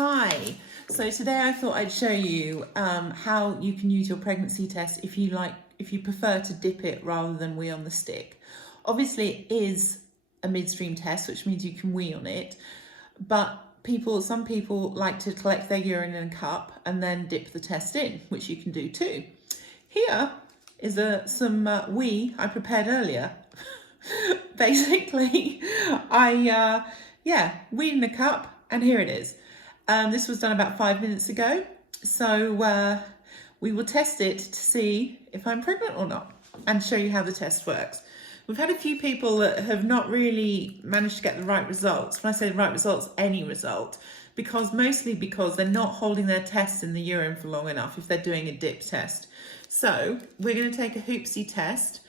Hi, so today I thought I'd show you how you can use your pregnancy test if you prefer to dip it rather than wee on the stick. Obviously it is a midstream test, which means you can wee on it, but some people like to collect their urine in a cup and then dip the test in, which you can do too. Here is some wee I prepared earlier. Basically, I weed in a cup, and here it is. This was done about 5 minutes ago, so we will test it to see if I'm pregnant or not and show you how the test works. We've had a few people that have not really managed to get the right results. When I say the right results, any result, mostly because they're not holding their test in the urine for long enough if they're doing a dip test. So we're going to take a Hoopsy test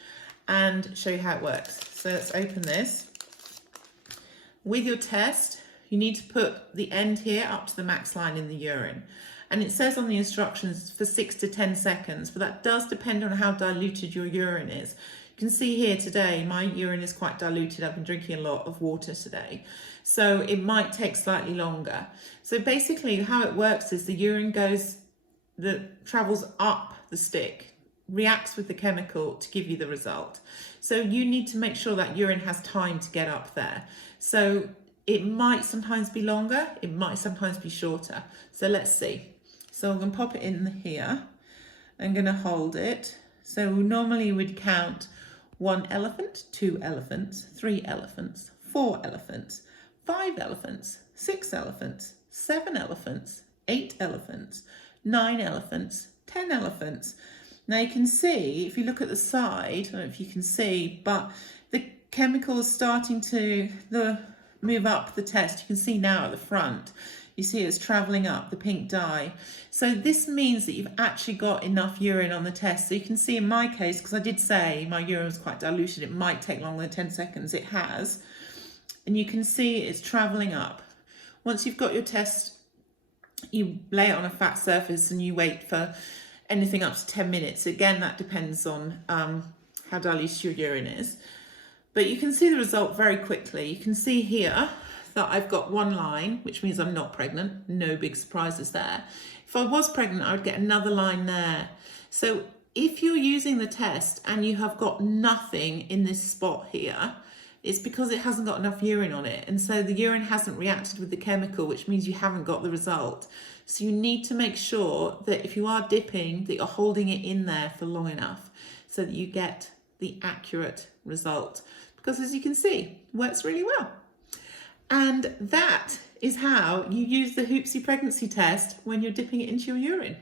and show you how it works. So let's open this. With your test, you need to put the end here up to the max line in the urine. And it says on the instructions for 6 to 10 seconds, but that does depend on how diluted your urine is. You can see here today, my urine is quite diluted. I've been drinking a lot of water today. So it might take slightly longer. So basically how it works is the urine travels up the stick, reacts with the chemical to give you the result. So you need to make sure that urine has time to get up there. So it might sometimes be longer, it might sometimes be shorter. So let's see. So I'm going to pop it in here. I'm going to hold it. So normally we'd count 1 elephant, 2 elephants, 3 elephants, 4 elephants, 5 elephants, 6 elephants, 7 elephants, 8 elephants, 9 elephants, 10 elephants. Now you can see, if you look at the side, I don't know if you can see, but the chemical is starting to move up the test. You can see now at the front, you see it's traveling up, the pink dye. So this means that you've actually got enough urine on the test. So you can see in my case, because I did say my urine was quite diluted, it might take longer than 10 seconds, it has. And you can see it's traveling up. Once you've got your test, you lay it on a flat surface and you wait for anything up to 10 minutes. Again, that depends on how diluted your urine is. But you can see the result very quickly. You can see here that I've got one line, which means I'm not pregnant. No big surprises there. If I was pregnant, I would get another line there. So if you're using the test and you have got nothing in this spot here, it's because it hasn't got enough urine on it. And so the urine hasn't reacted with the chemical, which means you haven't got the result. So you need to make sure that if you are dipping, that you're holding it in there for long enough so that you get the accurate result. Because as you can see, it works really well. And that is how you use the Hoopsy pregnancy test when you're dipping it into your urine.